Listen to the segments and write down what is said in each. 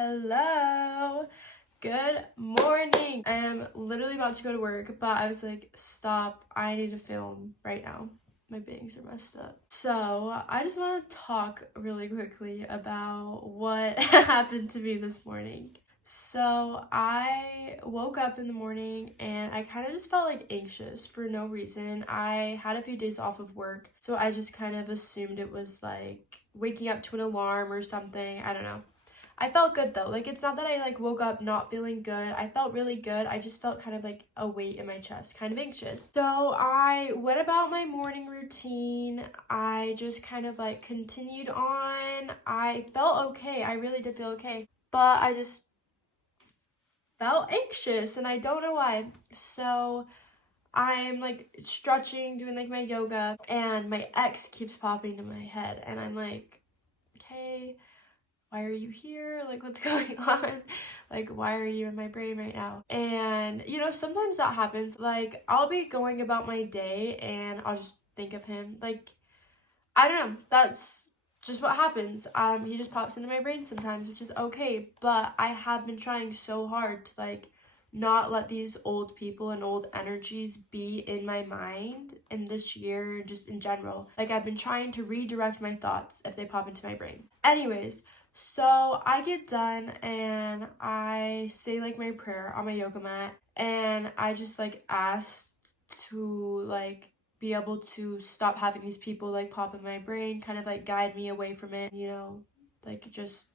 Hello, good morning. I am literally about to go to work, but I was like, stop, I need to film right now. My bangs are messed up. So I just want to talk really quickly about what happened to me this morning. So I woke up in the morning and I kind of just felt like anxious for no reason. I had a few days off of work, so I just kind of assumed it was like waking up to an alarm or something. I don't know. I felt good though. Like, it's not that I like woke up not feeling good. I felt really good. I just felt kind of like a weight in my chest, kind of anxious. So I went about my morning routine. I just kind of like continued on. I felt okay. I really did feel okay. But I just felt anxious and I don't know why. So I'm like stretching, doing like my yoga, and my ex keeps popping to my head and I'm like, okay, why are you here? Like, what's going on? Like, why are you in my brain right now? And you know, sometimes that happens. Like, I'll be going about my day and I'll just think of him. Like, I don't know, that's just what happens. He just pops into my brain sometimes, which is okay, but I have been trying so hard to like not let these old people and old energies be in my mind in this year, just in general. Like, I've been trying to redirect my thoughts if they pop into my brain. Anyways, so I get done and I say like my prayer on my yoga mat, and I just like asked to like be able to stop having these people like pop in my brain, kind of like guide me away from it, you know, like just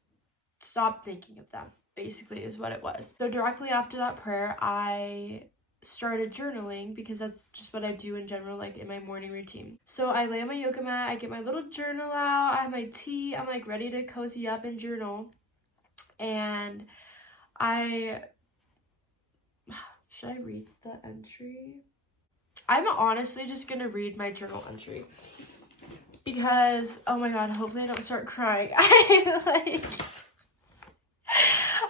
stop thinking of them, basically is what it was. So directly after that prayer, I started journaling because that's just what I do in general, like in my morning routine. So I lay on my yoga mat, I get my little journal out, I have my tea, I'm like ready to cozy up and journal. And should I read the entry? I'm honestly just gonna read my journal entry because, oh my god, hopefully I don't start crying.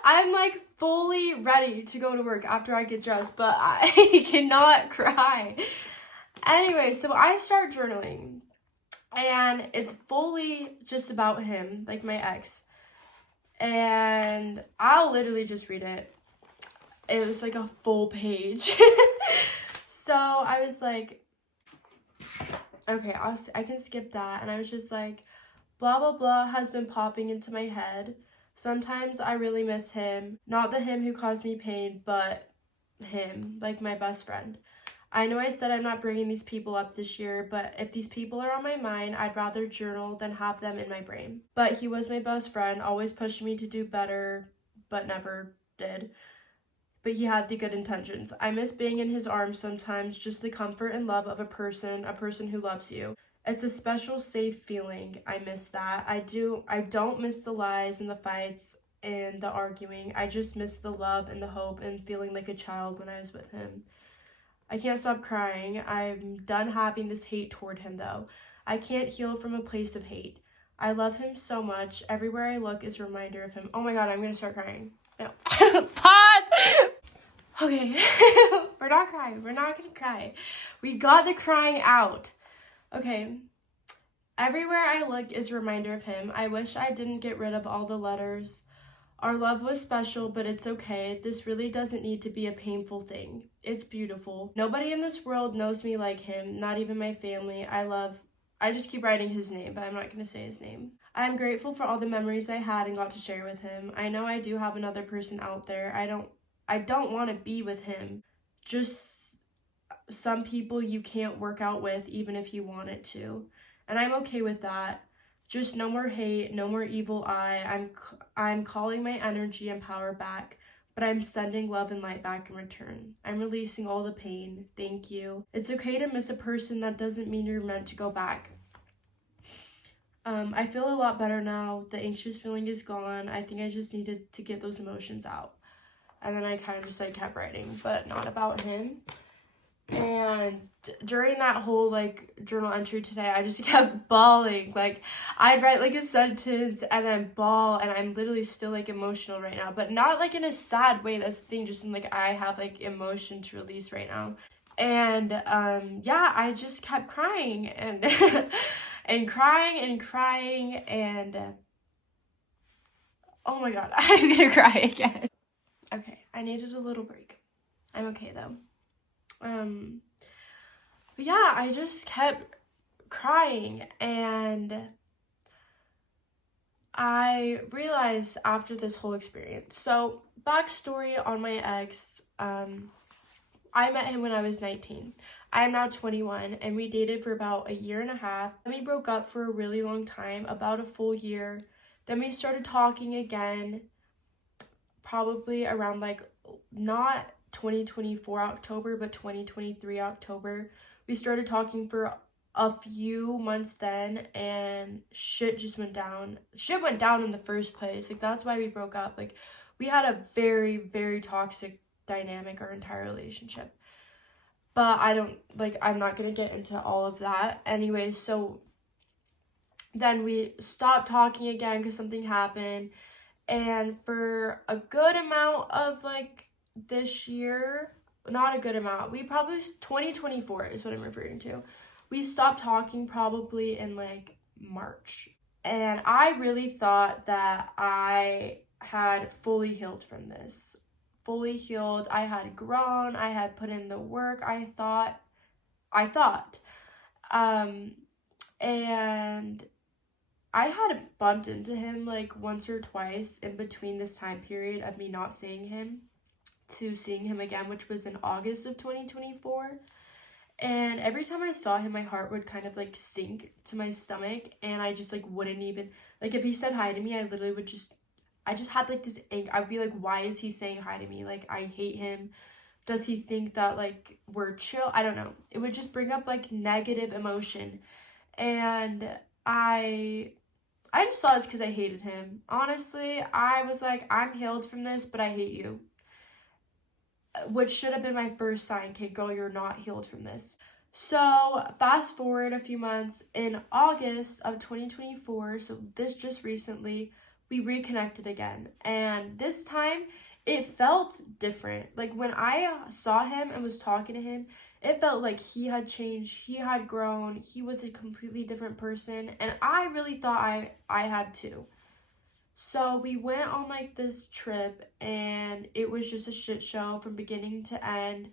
I'm like fully ready to go to work after I get dressed, but I cannot cry. Anyway, so I start journaling and it's fully just about him, like my ex. And I'll literally just read it. It was like a full page. So I was like, okay, I can skip that. And I was just like, blah, blah, blah has been popping into my head. Sometimes I really miss him. Not the him who caused me pain, but him, like my best friend. I know I said I'm not bringing these people up this year, but if these people are on my mind, I'd rather journal than have them in my brain. But he was my best friend, always pushing me to do better, but never did. But he had the good intentions. I miss being in his arms sometimes, just the comfort and love of a person who loves you. It's a special, safe feeling. I miss that. I don't miss the lies and the fights and the arguing. I just miss the love and the hope and feeling like a child when I was with him. I can't stop crying. I'm done having this hate toward him, though. I can't heal from a place of hate. I love him so much. Everywhere I look is a reminder of him. Oh my god, I'm gonna start crying. No. Pause! Okay. We're not crying. We're not gonna cry. We got the crying out. Okay. Everywhere I look is a reminder of him. I wish I didn't get rid of all the letters. Our love was special, but it's okay. This really doesn't need to be a painful thing. It's beautiful. Nobody in this world knows me like him, not even my family. I just keep writing his name, but I'm not going to say his name. I'm grateful for all the memories I had and got to share with him. I know I do have another person out there. I don't want to be with him. Just some people you can't work out with even if you wanted to. And I'm okay with that. Just no more hate, no more evil eye. I'm calling my energy and power back, but I'm sending love and light back in return. I'm releasing all the pain. Thank you. It's okay to miss a person. That doesn't mean you're meant to go back. I feel a lot better now. The anxious feeling is gone. I think I just needed to get those emotions out. And then I kind of just like kept writing, but not about him. And during that whole like journal entry today, I just kept bawling. Like, I'd write like a sentence and then bawl, and I'm literally still like emotional right now, but not like in a sad way. That's the thing, just in like I have like emotion to release right now. And yeah, I just kept crying and and crying and crying, and Oh my god, I'm gonna cry again. Okay, I needed a little break. I'm okay though. But yeah, I just kept crying, and I realized after this whole experience. So, backstory on my ex, I met him when I was 19. I am now 21, and we dated for about a year and a half. Then we broke up for a really long time, about a full year. Then we started talking again, probably around like not 2024 October, but 2023 October. We started talking for a few months then, and shit just went down. Shit went down in the first place. Like, that's why we broke up. Like, we had a very, very toxic dynamic our entire relationship. But I'm not gonna get into all of that. Anyway, so then we stopped talking again because something happened. And for a good amount of like this year, not a good amount, 2024 is what I'm referring to. We stopped talking probably in like March. And I really thought that I had fully healed from this. Fully healed. I had grown. I had put in the work. I thought. And I had bumped into him like once or twice in between this time period of me not seeing him to seeing him again, which was in August of 2024. And every time I saw him, my heart would kind of like sink to my stomach, and I just like wouldn't even, like, if he said hi to me, I literally would just, I just had like this anger. I'd be like, why is he saying hi to me? Like, I hate him. Does he think that like we're chill? I don't know. It would just bring up like negative emotion. And I just thought it's because I hated him. Honestly, I was like, I'm healed from this, but I hate you. Which should have been my first sign, okay, girl, you're not healed from this. So, fast forward a few months, in August of 2024, so this just recently, we reconnected again. And this time, it felt different. Like, when I saw him and was talking to him, it felt like he had changed, he had grown, he was a completely different person, and I really thought I had too. So we went on like this trip, and it was just a shit show from beginning to end.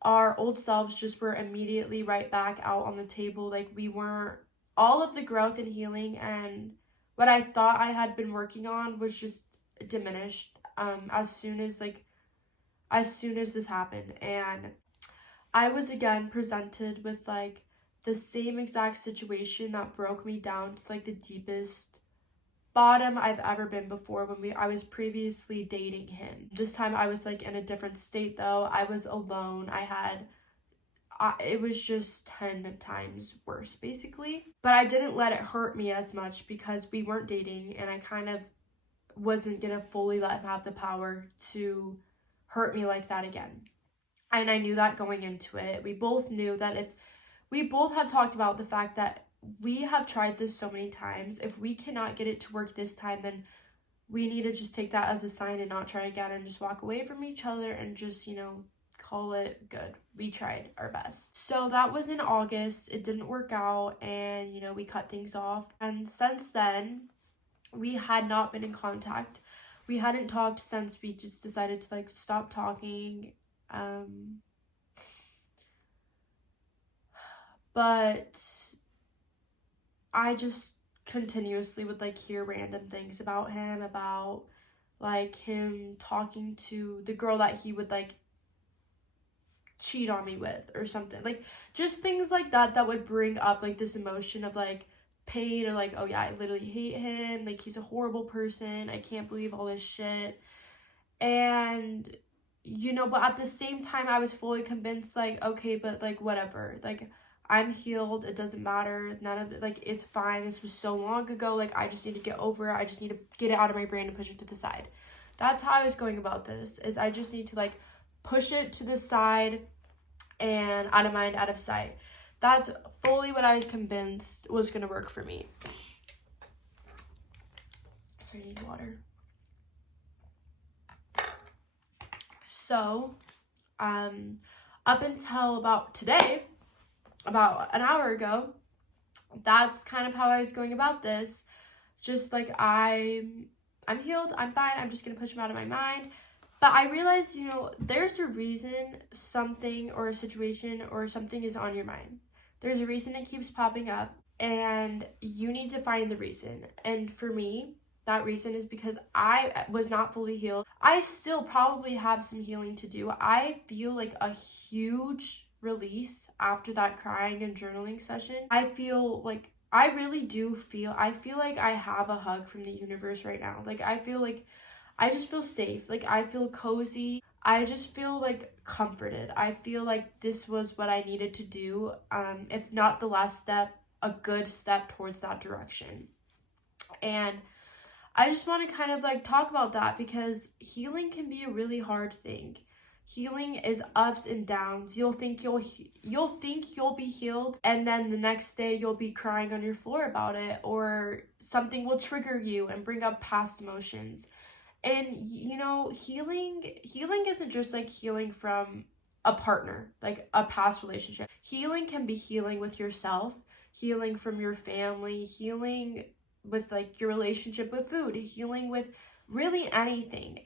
Our old selves just were immediately right back out on the table. Like, we weren't, all of the growth and healing and what I thought I had been working on was just diminished as soon as this happened. And I was again presented with like the same exact situation that broke me down to like the deepest bottom I've ever been before when I was previously dating him. This time I was like in a different state though. I was alone. It was just 10 times worse basically. But I didn't let it hurt me as much because we weren't dating, and I kind of wasn't gonna fully let him have the power to hurt me like that again. And I knew that going into it. We both knew that if we both had talked about the fact that we have tried this so many times. If we cannot get it to work this time, then we need to just take that as a sign and not try again and just walk away from each other and just, call it good. We tried our best. So that was in August. It didn't work out, and, we cut things off. And since then, we had not been in contact. We hadn't talked since we just decided to, stop talking. But I just continuously would hear random things about him, about him talking to the girl that he would cheat on me with or something, just things like that would bring up this emotion of pain, or oh yeah, I literally hate him, he's a horrible person, I can't believe all this shit. And but at the same time I was fully convinced okay, but whatever, I'm healed, it doesn't matter, none of it, it's fine, this was so long ago, I just need to get over it, I just need to get it out of my brain and push it to the side. That's how I was going about this, is I just need to push it to the side and out of mind, out of sight. That's fully what I was convinced was gonna work for me. Sorry, I need water. So, up until about today, about an hour ago, that's kind of how I was going about this. Just I I'm healed, I'm fine, I'm just gonna push them out of my mind. But I realized, there's a reason something or a situation or something is on your mind. There's a reason it keeps popping up, and you need to find the reason. And for me, that reason is because I was not fully healed. I still probably have some healing to do. I feel like a huge release after that crying and journaling session. I feel like I feel like I have a hug from the universe right now. Like, I just feel safe. Like, I feel cozy. I just feel like comforted. I feel like this was what I needed to do. If not the last step, a good step towards that direction. And I just want to kind of like talk about that, because healing can be a really hard thing. Healing is ups and downs. You'll think you'll be healed, and then the next day you'll be crying on your floor about it, or something will trigger you and bring up past emotions. And healing isn't just like healing from a partner, like a past relationship. Healing can be healing with yourself, healing from your family, healing with like your relationship with food, healing with really anything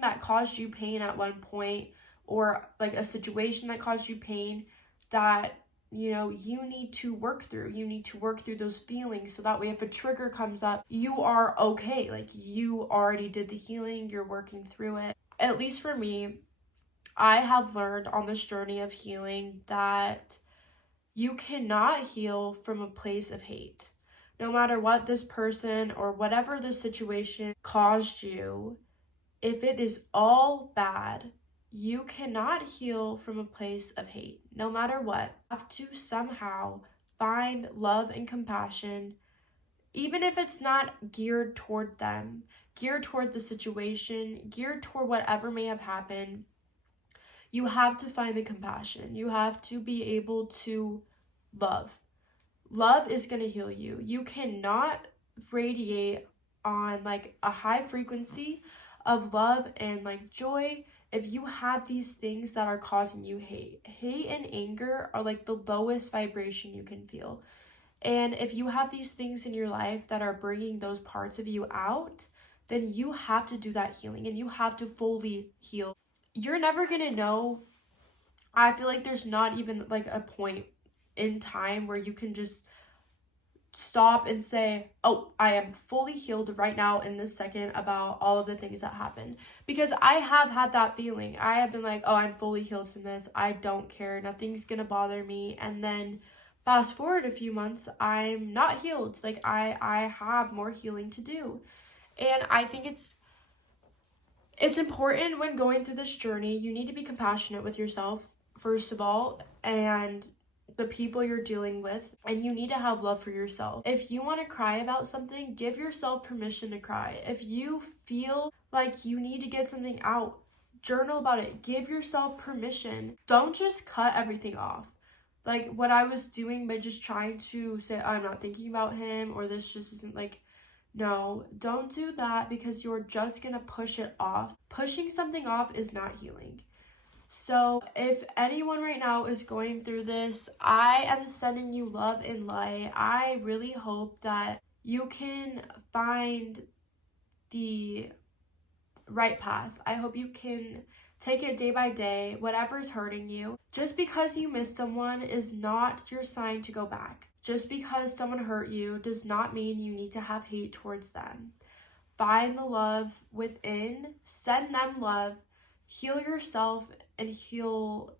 that caused you pain at one point, or like a situation that caused you pain that you need to work through. You need to work through those feelings, so that way if a trigger comes up, you are okay. Like, you already did the healing, you're working through it. At least for me, I have learned on this journey of healing that you cannot heal from a place of hate. No matter what this person or whatever the situation caused you, if it is all bad, you cannot heal from a place of hate. No matter what, you have to somehow find love and compassion, even if it's not geared toward them, geared toward the situation, geared toward whatever may have happened. You have to find the compassion. You have to be able to love. Love is going to heal you. You cannot radiate on like a high frequency of love and like joy if you have these things that are causing you hate. Hate and anger are like the lowest vibration you can feel. And if you have these things in your life that are bringing those parts of you out, then you have to do that healing, and you have to fully heal. You're never going to know. I feel like there's not even like a point in time where you can just stop and say, oh, I am fully healed right now in this second about all of the things that happened. Because I have had that feeling. I have been like, oh, I'm fully healed from this. I don't care. Nothing's gonna bother me. And then fast forward a few months, I'm not healed. Like, I have more healing to do. And I think it's important when going through this journey. You need to be compassionate with yourself, first of all, and the people you're dealing with, and you need to have love for yourself. If you want to cry about something, give yourself permission to cry. If you feel like you need to get something out, journal about it. Give yourself permission. Don't just cut everything off. Like what I was doing by just trying to say, I'm not thinking about him, or this just isn't like, no, don't do that, because you're just gonna push it off. Pushing something off is not healing. So if anyone right now is going through this, I am sending you love and light. I really hope that you can find the right path. I hope you can take it day by day, whatever's hurting you. Just because you miss someone is not your sign to go back. Just because someone hurt you does not mean you need to have hate towards them. Find the love within, send them love, heal yourself, and heal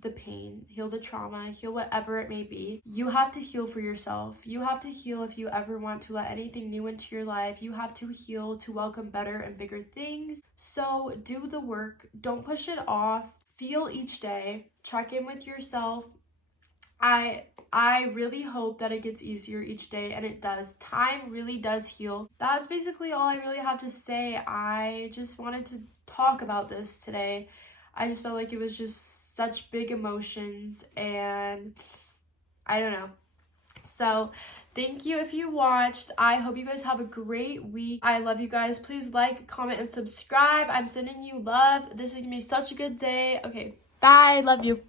the pain, heal the trauma, heal whatever it may be. You have to heal for yourself. You have to heal if you ever want to let anything new into your life. You have to heal to welcome better and bigger things. So do the work. Don't push it off. Feel each day. Check in with yourself. I really hope that it gets easier each day, and it does. Time really does heal. That's basically all I really have to say. I just wanted to talk about this today. I just felt like it was just such big emotions, and I don't know. So thank you if you watched. I hope you guys have a great week. I love you guys. Please like, comment, and subscribe. I'm sending you love. This is gonna be such a good day. Okay, bye. Love you.